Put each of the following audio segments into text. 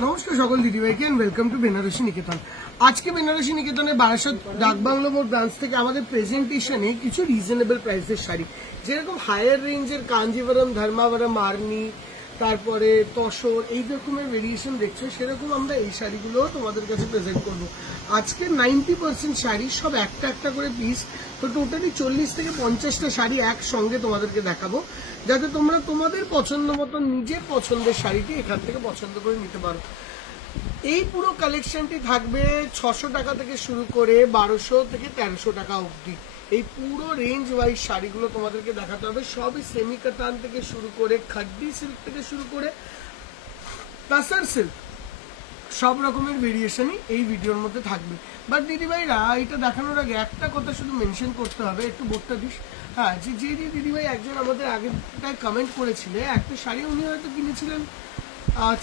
নমস্কার সকল দিদিভাইকে এন্ড ওয়েলকাম টু বেনারসি নিকেতন। আজকে বেনারসি নিকেতনে বারাসাত ডাকবাংলো মোড় ব্রাঞ্চ থেকে আমাদের প্রেজেন্টেশনে কিছু রিজনেবল প্রাইসের শাড়ি, যেরকম হায়ার রেঞ্জের কাঞ্জিভরম, ধর্মাবরম, আর্নি, তারপরে তসর, এই রকমের ভেরিয়েশন দেখছো, সেরকম আমরা এই শাড়িগুলো তোমাদের কাছে প্রেজেন্ট করবো। আজকে 90% শাড়ি সব একটা একটা করে পিস, তো টোটালি 40 থেকে 50টা শাড়ি একসঙ্গে তোমাদেরকে দেখাবো, যাতে তোমরা তোমাদের পছন্দ মতো নিজের পছন্দের শাড়িটি এখান থেকে পছন্দ করে নিতে পারো। এই পুরো কালেকশনটি থাকবে 600 টাকা থেকে শুরু করে 1200 থেকে 1300 টাকা অবধি। এই পুরো রেঞ্জ ওয়াইজ শাড়িগুলো তোমাদেরকে দেখাতে হবে। সবই সেমি কাতান থেকে শুরু করে খাড্ডি সিল্ক থেকে শুরু করে তাসার সিল্ক, সব রকমের ভেরিয়েশনই এই ভিডিওর মধ্যে থাকবে। বাট দিদিভাইরা এটা দেখানোর আগে একটা কথা শুধু মেনশন করতে হবে, একটু বলতে দিস। হ্যাঁ, যে দিদিভাই একজন আমাদের আগেরটায় কমেন্ট করেছিলে, একটা শাড়ি উনি হয়তো কিনেছিলেন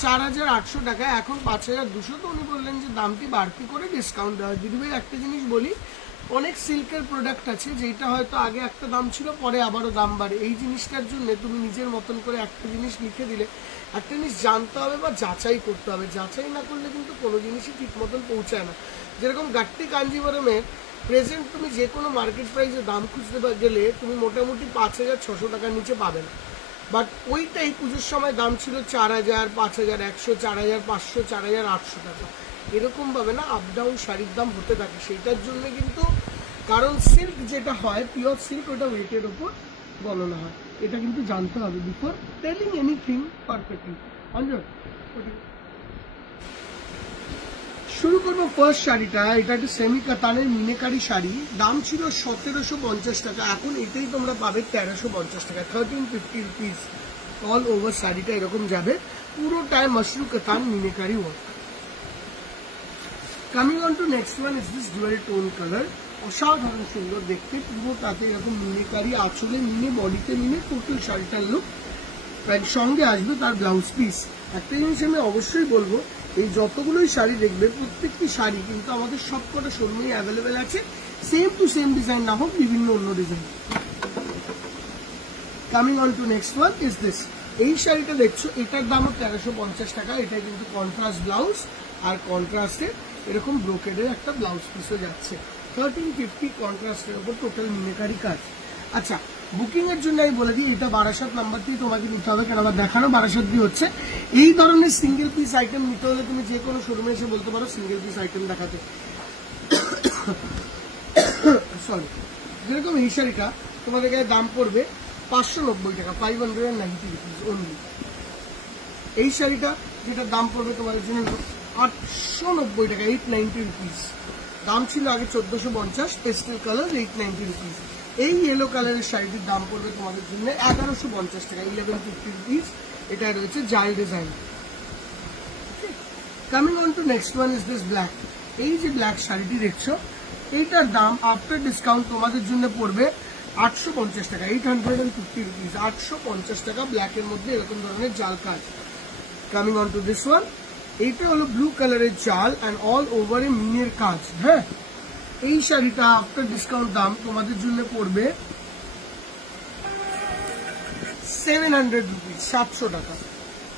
4800 টাকা, এখন 5200, তো উনি বললেন যে দামটি বাড়তি করে ডিসকাউন্ট দেওয়া হয়। দিদিভাই একটা জিনিস বলি, অনেক সিল্কের প্রোডাক্ট আছে যেটা হয়তো আগে একটা দাম ছিল, পরে আবারও দাম বাড়ে। এই জিনিসটার জন্য তুমি নিজের মতন করে একটা জিনিস লিখে দিলে, একটা জিনিস জানতে হবে বা যাচাই করতে হবে। যাচাই না করলে কিন্তু কোনো জিনিসই ঠিক মতন পৌঁছায় না। যেরকম গাট্টি কাঞ্জিভরমের প্রেজেন্ট তুমি যে কোনো মার্কেট প্রাইসে দাম খুঁজতে গেলে তুমি মোটামুটি 5600 টাকার নিচে পাবে না। বাট ওইটাই পুজোর সময় দাম ছিল 4000, 5100, 4500, 4800 টাকা, এরকম ভাবে না আপ ডাউন শাড়ির দাম হতে থাকে। সেইটার জন্য কিন্তু, কারণ সিল্ক যেটা হয় পিওর সিল্ক, ওটা ওয়েটের ওপর গণনা হয়। এটা কিন্তু জানতে হবে বিফোর টেলিং এনিথিং পারফেক্টলি। শুরু করবো ফার্স্ট শাড়িটা। এটা একটা সেমি কাতানের মিনেকারি শাড়ি, দাম ছিল 1750 টাকা, এখন এটাই তোমরা পাবে 1350 টাকা, 1350 রুপিস। অল ওভার শাড়িটা এরকম যাবে, পুরোটাই মাশরু কাতান মিনেকারি work. Coming on to next one is this dual tone colour, অসাধারণ সুন্দর দেখতে, পুরোটাতে এরকম মিনেকারি, আঁচলে মিনে, বডিতে মিনে, টোটাল শাড়িটার লুক। সঙ্গে আসবে তার ব্লাউজ পিস। একটা জিনিস আমি অবশ্যই বলবো, এই যতগুলোই শাড়ি দেখবে প্রত্যেকটি শাড়ি কিন্তু আমাদের সবকটা শোরুমেই অ্যাভেলেবেল আছে, সেম টু সেম ডিজাইন না হোক, বিভিন্ন অন্য design. Coming on to next one is this, এই শাড়িটা দেখছো, এটার দামও 1350 টাকা। এটা কিন্তু কন্ট্রাস্ট ব্লাউজ, আর কন্ট্রাস্টে এরকম ব্রোকেডের একটা ব্লাউজ পিসও যাচ্ছে। 1350 কন্ট্রাস্টের উপর টোটাল মিনেকারি কাজ। আচ্ছা, বুকিং এর জন্য আমি বলে দিই, এটা বারাসাত নাম্বার দিয়ে তোমাকে নিতে হবে, কেন আমার দেখানো বারাসাত দিয়ে হচ্ছে। এই ধরনের সিঙ্গেল পিস আইটেম নিতে হলে তুমি যে কোনো শোরুমে এসে বলতে পারো সিঙ্গেল পিস আইটেম দেখাতে। সরি, যেরকম এই শাড়িটা তোমাদের কাছে দাম পড়বে 590 টাকা, 590 রুপিস অনলি। এই শাড়িটা যেটা দাম পড়বে তোমাদের জন্য 890 টাকা, 890 রুপিস। দাম ছিল আগে 1450, পেস্টেল কালার, 890 রুপিস। এই ইয়েলো কালারের শাড়িটির দাম পড়বে তোমাদের জন্য 1150 টাকা, 1150 রুপিস। এটা রয়েছে জাল design. Coming on to next one is this black. এই যে ব্ল্যাক শাড়িটি দেখছো, এইটার দাম আফটার ডিসকাউন্ট তোমাদের জন্য পড়বে 850 টাকা, 850 রুপিস, 850 টাকা। ব্ল্যাকের মধ্যে এরকম ধরনের জাল কাজ। Coming on to this one, এইটা হলো ব্লু কালারের জাল অ্যান্ড অল ওভার এ মিনের কাজ। হ্যাঁ, এই শাড়িটা আফটার ডিসকাউন্ট দাম তোমাদের জন্য পড়বে 700 রুপিস, 700 টাকা।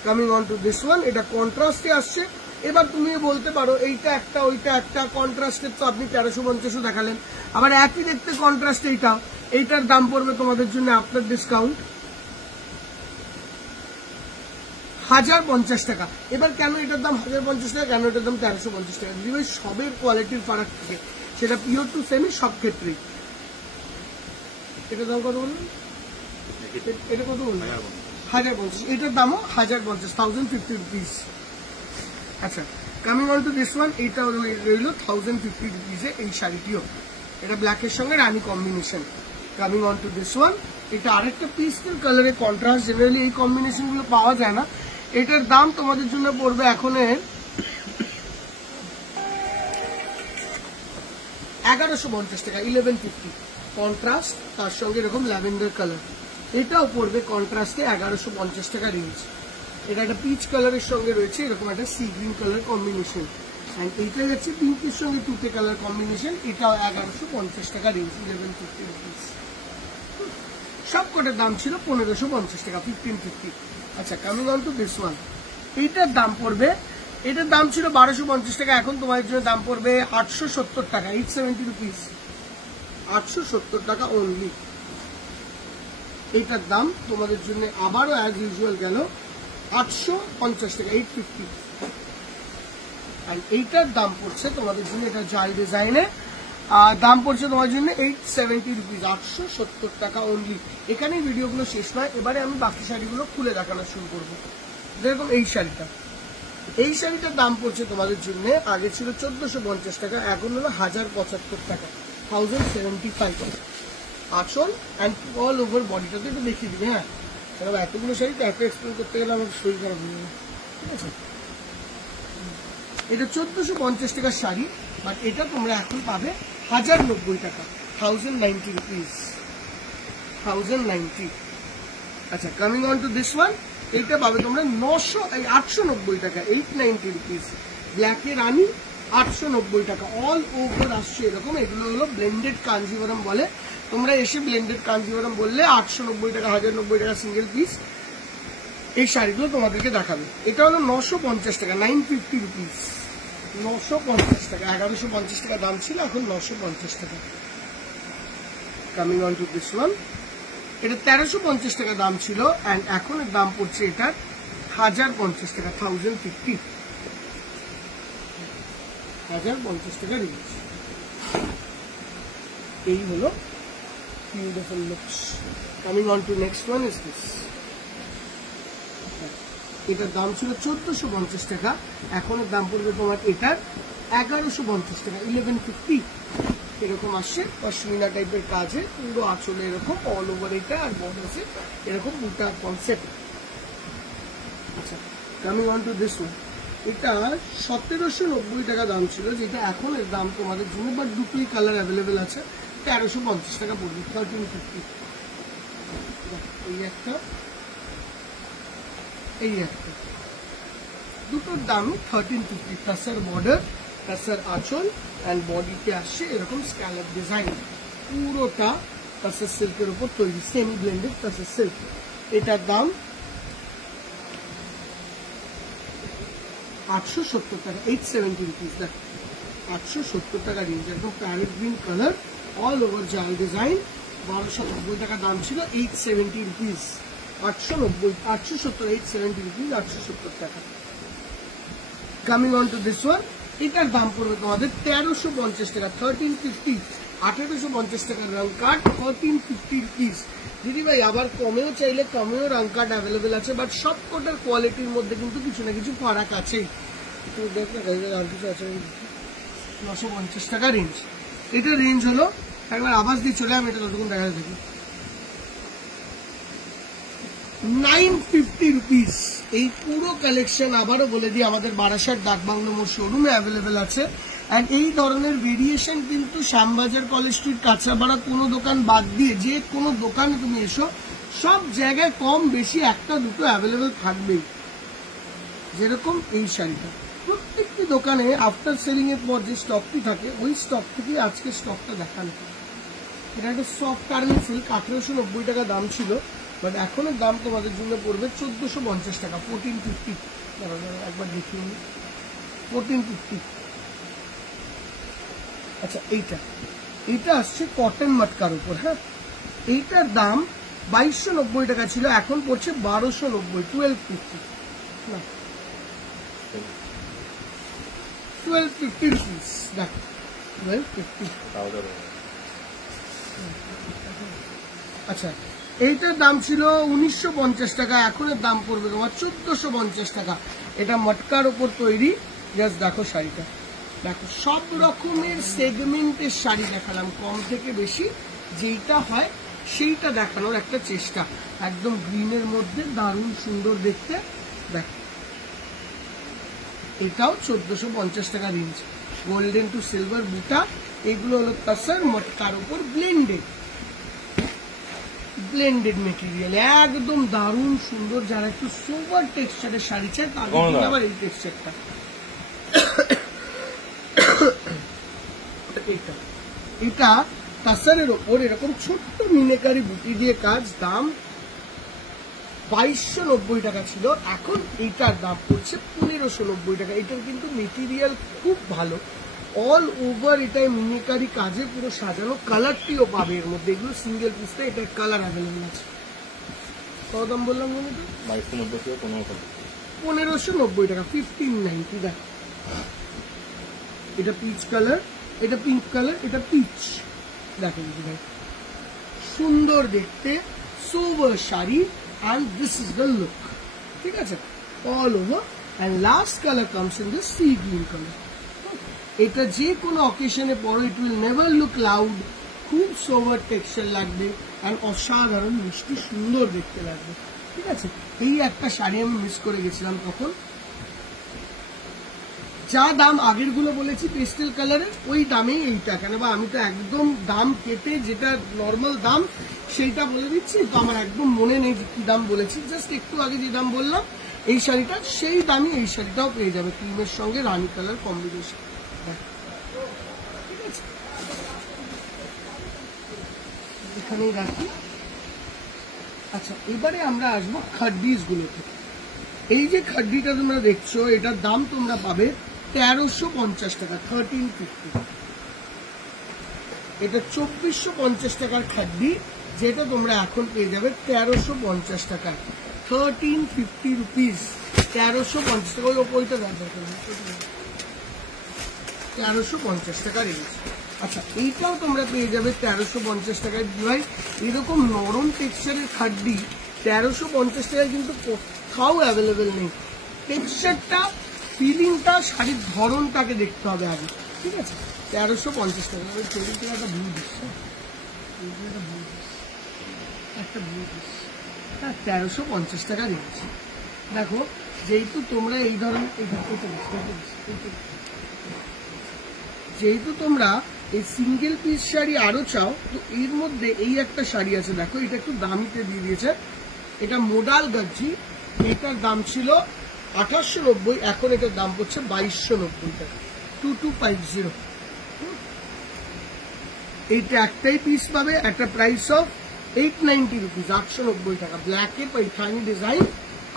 Coming on to this one, এটা কন্ট্রাস্টে আসছে। এবার তুমি বলতে পারো এইটা একটা ওইটা একটা, কন্ট্রাস্টের তো আপনি 1350 দেখালেন, আবার একই দেখতে কন্ট্রাস্ট এইটা, এইটার দাম পড়বে তোমাদের জন্য আফটার ডিসকাউন্ট 1050 টাকা। এবার কেন এটার দাম 1050 টাকা, কেন এটার দাম 1350 টাকা? দিদিভাই সবের কোয়ালিটির ফারাক থাকে, সেটা পিওর টু সেমি সব ক্ষেত্রেই। এটার দাম কত বললেন? এটা কত বললেন? 1050। এটার দামও 1050, 1050 রুপিস। আচ্ছা, coming on to this one, এইটা রইল 1050 রুপিসে এই শাড়িটিও। এটা ব্ল্যাকের সঙ্গে রানি combination. Coming on to this one, এটা আরেকটা পিস্টেল কালারের কন্ট্রাস্ট, জেনারেলি এই কম্বিনেশন গুলো পাওয়া যায় না। এটার দাম তোমাদের জন্য পড়বে এখন 1150 টাকা, 1150 কন্ট্রাস্ট, তার সঙ্গে এরকম ল্যাভেন্ডার কালার। এটাও পড়বে কন্ট্রাস্টে 1150 টাকা রেঞ্জ। এটা একটা পিচ কালারের সঙ্গে রয়েছে এরকম একটা sea green colour combination, and এইটা যাচ্ছে পিঙ্কের সঙ্গে তুতে কালার কম্বিনেশন। এটাও 1150 টাকা রেঞ্জ, 1150 রুপিস। সব কটার দাম ছিল 1550 টাকা, 1550। আচ্ছা, coming on to this one, এইটার দাম পড়বে এটার দাম ছিল 1250 টাকা, এখন তোমাদের জন্য দাম পড়বে 870 টাকা, 870 রুপিস, 870 টাকা অনলি। এইটার দাম তোমাদের জন্য আবারও অ্যাজ ইউজুয়াল গেল 850 টাকা, 850। আর এইটার দাম পড়ছে তোমাদের জন্য, এটা জাল ডিজাইনে দাম পড়ছে তোমার জন্য 870 রুপিস, 870 টাকা অনলি। এখানেই ভিডিওগুলো শেষ নয়, এবারে আমি বাকি শাড়িগুলো খুলে দেখানো শুরু করবো। যেরকম এই শাড়িটা, এই শাড়িটার দাম পড়ছে তোমাদের জন্য, আগে ছিল 1450 টাকা, এখন হলো 1075 টাকা, 1075। আঁচল অ্যান্ড অল ওভার বডিটা তো একটু দেখিয়ে দিবে। হ্যাঁ, এরকম এতগুলো শাড়ি তো এত এক্সপ্লেন করতে গেলে আমার শরীর খারাপ হয়ে যাবে, ঠিক আছে। এটা 1450 টাকার শাড়ি, বাট এটা তোমরা এখন পাবে 1090 টাকা, 1090 রুপিস, 1090। আচ্ছা, coming on to this one, এইটা পাবে তোমরা 890 টাকা, 890 রুপিস। ব্ল্যাকে রানি 890 টাকা, অল ওভার আসছে এরকম। এগুলো হলো ব্লেন্ডেড কাঞ্জিভারম বলে, তোমরা এসে ব্লেন্ডেড কাঞ্জিভারম বললে 890 টাকা, 1090 টাকা সিঙ্গেল পিস এই শাড়িগুলো তোমাদেরকে দেখাবে। এটা হলো 950 টাকা, 950 রুপিস, 950 টাকা, 1150 টাকা দাম ছিল, এখন 950 টাকা। Coming on to this one, এটা 1350 টাকা দাম ছিল, অ্যান্ড এখন এর দাম পড়ছে এটার 1050 টাকা, 1050, 1050 টাকা রেঞ্জ। এই হলো beautiful looks. Coming on to next one is this. এটার দাম ছিল 1450 টাকা, এখন এর দাম পড়বে তোমার এটার 1150 টাকা, 1150। এরকম আসছে পশমিনা টাইপের কাজে, পুরো আঁচলে এরকম অল ওভার এটা, আর বর্ডার্সে এরকম বুটা কনসেপ্ট। আচ্ছা, coming on to this one, এটা 1790 টাকা দাম ছিল, যেটা এখন এর দাম তোমাদের জন্য, বাট দুটোই কালার অ্যাভেলেবেল আছে, 1350 টাকা পড়বে, 1350। এই একটা, এই একটা, দুটোর দাম 1350। টাসার বর্ডার, টাসার আঁচল, অ্যান্ড বডিতে আসছে এরকম স্ক্যালাপ ডিজাইন, পুরোটা টাসার সিল্কের উপর তৈরি, সেমি ব্লেন্ডেড টাসার সিল্ক। এটার দাম 870 টাকা, 870 রুপিস। দেখ, 870 টাকা রেঞ্জ, একদম parrot green colour, all over জাল ডিজাইন, 1290 টাকা দাম ছিল, 870 রুপিস, 890, 870, 870 রুপিস, 870 টাকা। Coming on to this one, এটার দাম পড়বে তোমাদের 1350 টাকা, 1350, 1850 টাকার রং কার্ড, 1350 রুপিস। দিদি ভাই আবার কমেও চাইলে কমেও রং কার্ড অ্যাভেলেবেল আছে, বাট সব কোটার কোয়ালিটির মধ্যে কিন্তু কিছু না কিছু ফারাক আছেই। তো দেখ না, আর কিছু আছে, 950 টাকা রেঞ্জ। এটা রেঞ্জ হলো, একবার আওয়াজ দিয়ে চলে আমি এটা ততক্ষণ দেখা দেখি, 950 রুপিস। এই পুরো কালেকশন আবারও বলে দিই আমাদের বারাসাত ডাকবাংলো মোড় শোরুমে অ্যাভেলেবেল আছে। অ্যান্ড এই ধরনের ভেরিয়েশন কিন্তু শ্যামবাজার, কলেজ স্ট্রিট, কাঁচরাপাড়া কোনো দোকান বাদ দিয়ে যে কোনো দোকানে তুমি এসো, সব জায়গায় কম বেশি একটা দুটো অ্যাভেলেবেল থাকবেই। যেরকম এই শাড়িটা, প্রত্যেকটি দোকানে আফটার সেলিং এর পর যে স্টকটি থাকে, ওই স্টক থেকে আজকে স্টকটা দেখানো। এটা একটা সফট কার্নি সিল্ক, 1890 টাকা দাম ছিল, বাট এখনের দাম তোমাদের জন্য পড়বে 1450 টাকা, 1450। একবার দেখিয়ে নিই, 1450। আচ্ছা, এইটা আসছে কটন মটকার উপর। হ্যাঁ, এইটার দাম 2290 টাকা ছিল, এখন পড়ছে 1290, 1250 না, 1250 রুপিস। দেখ, 1250। আচ্ছা, এইটার দাম ছিল 1950 টাকা, এখন এর দাম পড়বে তোমার 1450 টাকা। এটা মটকার উপর তৈরি। জাস্ট দেখো শাড়িটা, দেখো সব রকমের সেগমেন্টের শাড়ি দেখালাম, কম থেকে বেশি যেইটা হয় সেইটা দেখানোর একটা চেষ্টা। একদম গ্রিনের মধ্যে দারুণ সুন্দর দেখতে। দেখো, এটাও 1450 টাকা রেঞ্জ, গোল্ডেন টু সিলভার বুটা। এগুলো হলো তাসার মটকার উপর ব্লেন্ডেড মেটেরিয়াল, একদম দারুণ সুন্দর। যারা একটু সোবার টেক্সচারের শাড়ি চায় তাদের আবার এই টেক্সচারটা। এটা তাসারের ওপর এরকম ছোট্ট মিনেকারি বুটি দিয়ে কাজ, দাম 2290 টাকা ছিল, এখন এইটার দাম পড়ছে 1590 টাকা। এটার কিন্তু মেটেরিয়াল খুব ভালো, অল ওভার এটা মিনিকারি কাজে পুরো সাজানো, কালারটিও পাবে এর মধ্যে। এগুলো সিঙ্গেল পিসটা, এটার কালার অ্যাভেলেবল আছে। কত দাম বললাম বলুন তো? 1590 টাকা, 1590। দেখ এটা পিচ কালার, এটা পিঙ্ক কালার, এটা পিচ। দেখো দিদি ভাই, সুন্দর দেখতে সোবার sari, and this is the look, ঠিক আছে, all over, and last color comes in the sea green color. এটা যে কোনো অকেশনে পরো, it will never look loud, খুব সোবার টেক্সচার লাগবে, and অসাধারণ মিষ্টি সুন্দর দেখতে লাগবে, ঠিক আছে। এই একটা শাড়ি আমি মিস করে গেছিলাম তখন। যা দাম আগের গুলো বলেছি পেস্টেল কালারের, ওই দামেই এইটা, কেন বা আমি তো একদম দাম কেটে যেটা নর্মাল দাম সেইটা বলে দিচ্ছি, তো আমার একদম মনে নেই যে কি দাম বলেছি, জাস্ট একটু আগে যে দাম বললাম এই শাড়িটা, সেই দামে এই শাড়িটাও পেয়ে যাবে, ক্রিমের সঙ্গে রানী কালার কম্বিনেশন, ঠিক আছে। এখানেই রাখি। আচ্ছা, এবারে আমরা আসবো খাড্ডিস গুলোতে। এই যে খাড্ডিটা তোমরা দেখছো, এটার দাম তোমরা পাবে 1350 টাকা, 1350। এটা 2450 টাকার খাড্ডি, যেটা তোমরা এখন পেয়ে যাবে 1350 টাকা, 1350 রুপিস, 1350 টাকা। ওই ওইটা দরকার 1350 টাকা রেঞ্জ। আচ্ছা, এইটাও তোমরা পেয়ে যাবে 1350 টাকায়। ভাই এরকম নরম টেক্সচারের খাড্ডি 1350 টাকায় কিন্তু কোথাও অ্যাভেলেবেল নেই। টেক্সচারটা, ফিলিংটা, শাড়ির ধরনটাকে দেখতে হবে আগে, ঠিক আছে। 1350 টাকা। একটা ভুল দিচ্ছে, একটা ভুল দিচ্ছে, হ্যাঁ 1350 টাকা রেঞ্জ। দেখো, যেহেতু তোমরা এই ধরনের, যেহেতু তোমরা এই সিঙ্গেল পিস শাড়ি আরো চাও, তো এর মধ্যে এই একটা শাড়ি আছে, দেখো এটা একটু দামিতে দিয়ে দিয়েছে, এটা মোডাল গজ্জি। এটার দাম ছিল 2890, এখন এটার দাম পড়ছে 2290 টাকা, 2250। এইটা একটাই পিস পাবে, একটা প্রাইস অফ 890 রুপিস, 890 টাকা। ব্ল্যাকে পাইথানি ডিজাইন,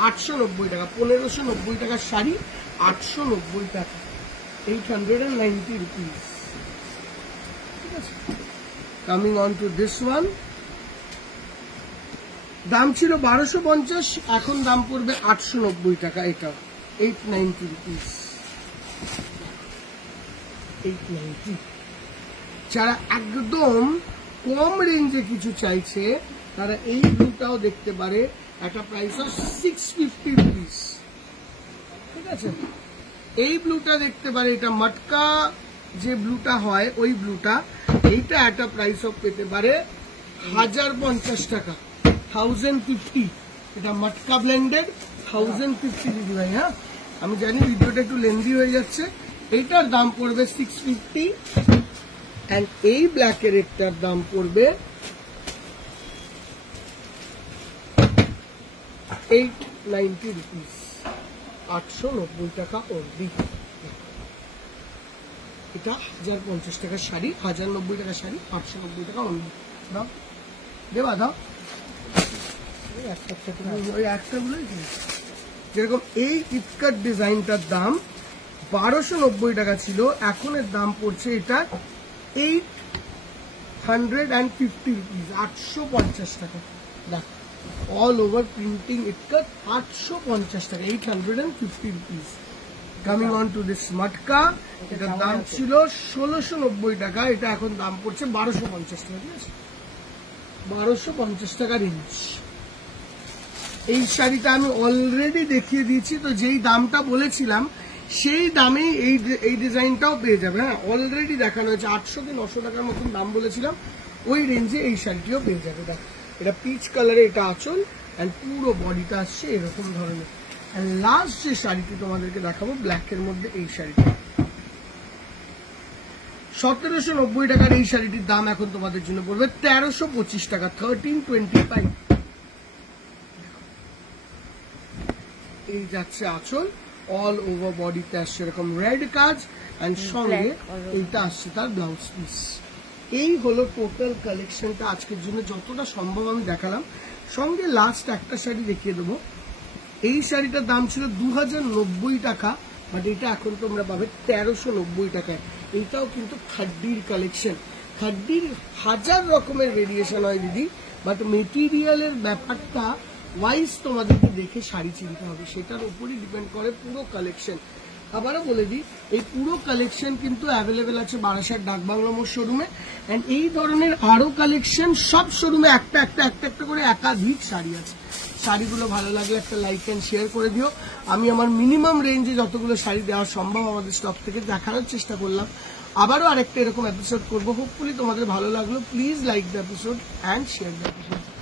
890 টাকা। 1590 টাকার শাড়ি, 890 টাকা, 890 রুপিস, ঠিক আছে। Coming on to this one, দাম ছিল 1250, এখন দাম পড়বে 890 টাকা। এটা 890 রুপিস, 890। যারা একদম কম রেঞ্জে কিছু চাইছে তারা এই ব্লুটাও দেখতে পারে, একটা প্রাইস অফ 650 রুপিস, ঠিক আছে। এই ব্লুটা দেখতে পারে, এটা মটকা যে ব্লুটা হয় ওই ব্লুটা, এইটা একটা প্রাইস অফ পেতে পারে 1050 টাকা, 1050। এটা মটকা ব্লেন্ডেড, 1050 দিদি ভাই। হ্যাঁ, আমি জানি ভিডিওটা একটু লেন্দি হয়ে যাচ্ছে। এইটার দাম পড়বে 650, এন্ড এই ব্ল্যাকের একটার দাম পড়বে 890 রুপিস, 890 টাকা অনলি। এটা 1050 টাকার শাড়ি, 1090 টাকার শাড়ি, 890 টাকা অনলি। দাও দেবা, দাও একটা গুলো। যেরকম এই ইটকাট ডিজাইনটার দাম 1290 টাকা ছিল, এখন এর দাম পড়ছে এটা 850 রুপিস, 850 টাকা। দেখ, অল ওভার প্রিন্টিং ইটকাট, 850 টাকা, 850 rupees. Coming on to this matka, এটার দাম ছিল 1690 টাকা, এটা এখন দাম পড়ছে 1250 টাকা, ঠিক আছে, 1250 টাকা রেঞ্জ। এই শাড়িটা আমি অলরেডি দেখিয়ে দিয়েছি, তো যেই দামটা বলেছিলাম সেই দামেই এই ডিজাইনটাও পেয়ে যাবে। হ্যাঁ, অলরেডি দেখানো হয়েছে, 800 কি 900 টাকার মতন দাম বলেছিলাম, ওই রেঞ্জে এই শাড়িটিও পেয়ে যাবে। দেখ, এটা পিচ কালারে, এটা আঁচল, এন্ড পুরো বডিটা আসছে এরকম ধরনের। এন্ড লাস্ট যে শাড়িটি তোমাদেরকে দেখাবো ব্ল্যাকের মধ্যে, এই শাড়িটা 1790 টাকার। এই শাড়িটির দাম এখন তোমাদের জন্য পড়বে 1325 টাকা, 1325। এই যাচ্ছে আঁচল, অল ওভার বডিতে আসছে এরকম রেড কাজ, এন্ড সঙ্গে এইটা আসছে তার ব্লাউজ পিস। এই হলো টোটাল কালেকশনটা আজকের জন্য, যতটা সম্ভব আমি দেখালাম। সঙ্গে লাস্ট একটা শাড়ি দেখিয়ে দেবো। এই শাড়িটার দাম ছিল 2090 টাকা, বাট এটা এখন তোমরা পাবে 1390 টাকায়। এইটাও কিন্তু খাড্ডির কালেকশন। খাড্ডির হাজার রকমের ভেরিয়েশন হয় দিদি, বাট মেটেরিয়ালের ব্যাপারটা ওয়াইজ তোমাদেরকে দেখে শাড়ি চিনতে হবে, সেটার উপরই ডিপেন্ড করে পুরো কালেকশন। আবারও বলে দিই, এই পুরো কালেকশন কিন্তু অ্যাভেলেবেল আছে বারাসাত ডাকবাংলো মোড় শোরুমে। অ্যান্ড এই ধরনের আরো কালেকশন সব শোরুমে একটা করে একাধিক শাড়ি আছে। শাড়িগুলো ভালো লাগলে একটা লাইক অ্যান্ড শেয়ার করে দিও। আমি আমার মিনিমাম রেঞ্জে যতগুলো শাড়ি দেওয়া সম্ভব আমাদের স্টক থেকে দেখানোর চেষ্টা করলাম। আবারও আরেকটা এরকম এপিসোড করবো, হোপফুলি তোমাদের ভালো লাগলো। Please like the episode and share the episode.